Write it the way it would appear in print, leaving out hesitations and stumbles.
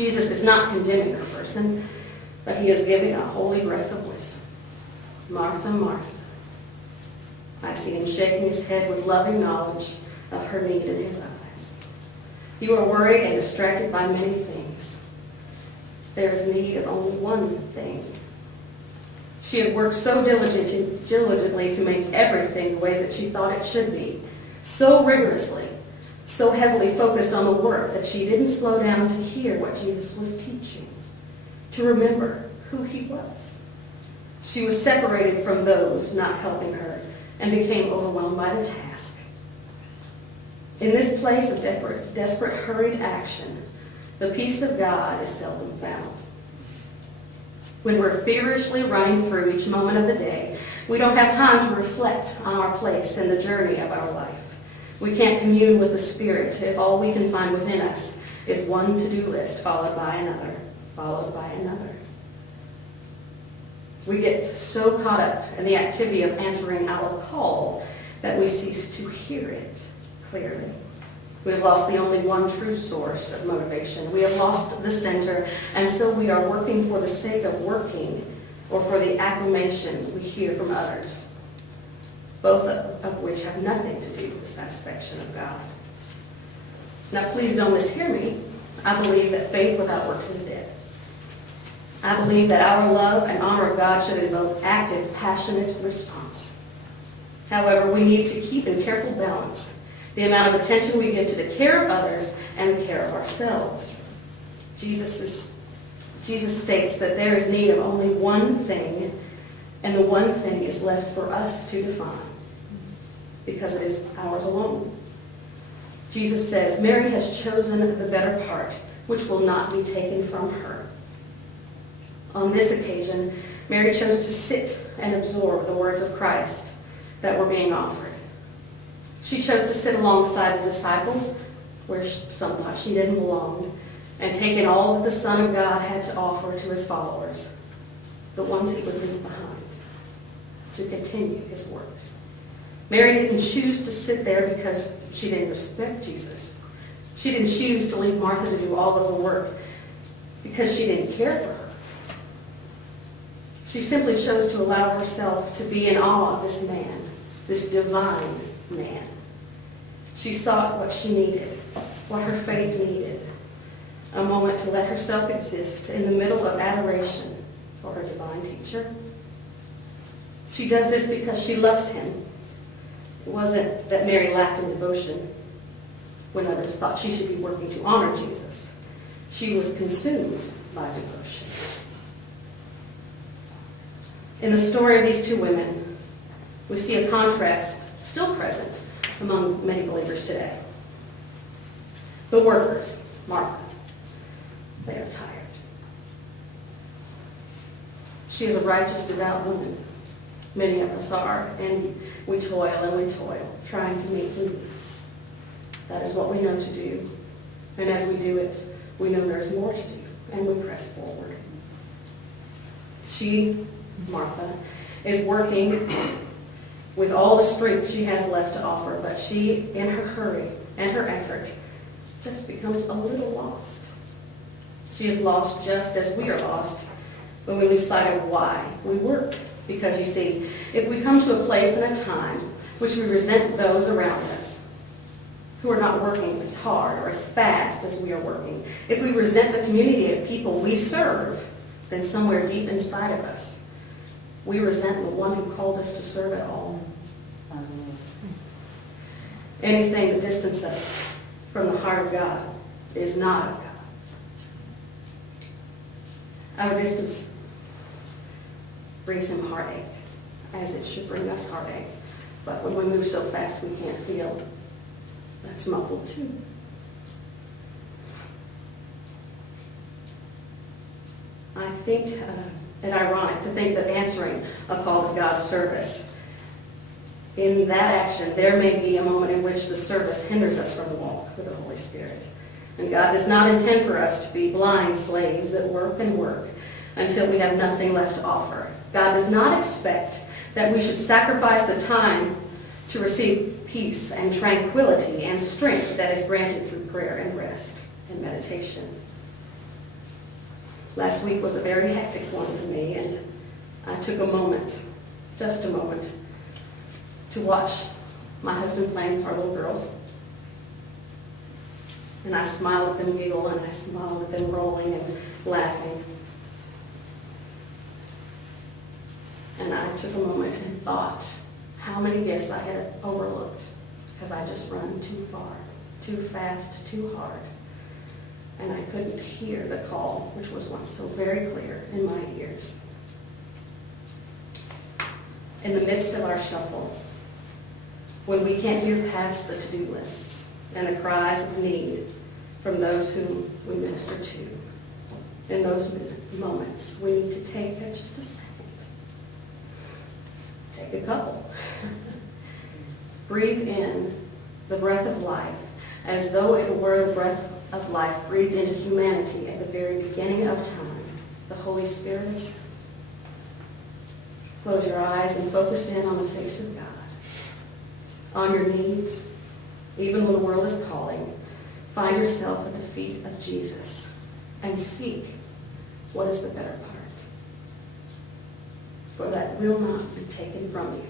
Jesus is not condemning her person, but he is giving a holy breath of wisdom. Martha, Martha. I see him shaking his head with loving knowledge of her need in his eyes. You are worried and distracted by many things. There is need of only one thing. She had worked so diligently to make everything the way that she thought it should be, so rigorously, so heavily focused on the work that she didn't slow down to hear what Jesus was teaching, to remember who he was. She was separated from those not helping her and became overwhelmed by the task. In this place of desperate, hurried action, the peace of God is seldom found. When we're feverishly running through each moment of the day, we don't have time to reflect on our place in the journey of our life. We can't commune with the Spirit if all we can find within us is one to-do list followed by another, followed by another. We get so caught up in the activity of answering our call that we cease to hear it clearly. We have lost the only one true source of motivation. We have lost the center, and so we are working for the sake of working or for the acclamation we hear from others, both of which have nothing to do with the satisfaction of God. Now, please don't mishear me. I believe that faith without works is dead. I believe that our love and honor of God should invoke active, passionate response. However, we need to keep in careful balance the amount of attention we give to the care of others and the care of ourselves. Jesus states that there is need of only one thing, and the one thing is left for us to define, because it is ours alone. Jesus says, Mary has chosen the better part, which will not be taken from her. On this occasion, Mary chose to sit and absorb the words of Christ that were being offered. She chose to sit alongside the disciples, where some thought she didn't belong, and take in all that the Son of God had to offer to his followers, the ones he would leave behind, to continue his work. Mary didn't choose to sit there because she didn't respect Jesus. She didn't choose to leave Martha to do all of the work because she didn't care for her. She simply chose to allow herself to be in awe of this man, this divine man. She sought what she needed, what her faith needed, a moment to let herself exist in the middle of adoration for her divine teacher. She does this because she loves him. It wasn't that Mary lacked in devotion when others thought she should be working to honor Jesus. She was consumed by devotion. In the story of these two women, we see a contrast still present among many believers today. The workers, Martha, they are tired. She is a righteous, devout woman. Many of us are, and we toil, trying to meet the needs. That is what we know to do. And as we do it, we know there's more to do, and we press forward. She, Martha, is working with all the strength she has left to offer, but she, in her hurry and her effort, just becomes a little lost. She is lost just as we are lost when we lose sight of why we work. Because you see, if we come to a place and a time which we resent those around us who are not working as hard or as fast as we are working, if we resent the community of people we serve, then somewhere deep inside of us, we resent the one who called us to serve at all. Anything that distances us from the heart of God is not of God. Our distance brings him heartache, as it should bring us heartache. But when we move so fast we can't feel, that's muffled too. I think it ironic to think that answering a call to God's service, in that action, there may be a moment in which the service hinders us from the walk with the Holy Spirit. And God does not intend for us to be blind slaves that work and work until we have nothing left to offer. God does not expect that we should sacrifice the time to receive peace and tranquility and strength that is granted through prayer and rest and meditation. Last week was a very hectic one for me, and I took a moment, just a moment, to watch my husband playing with our little girls. And I smiled at them giggle, and I smiled at them rolling and laughing. And I took a moment and thought how many gifts I had overlooked because I just run too far, too fast, too hard. And I couldn't hear the call, which was once so very clear in my ears. In the midst of our shuffle, when we can't hear past the to-do lists and the cries of need from those whom we minister to, in those moments, we need to take just a second. Take a couple. Breathe in the breath of life as though it were the breath of life breathed into humanity at the very beginning of time. The Holy Spirit. Close your eyes and focus in on the face of God. On your knees, even when the world is calling, find yourself at the feet of Jesus and seek what is the better part. For that will not be taken from you.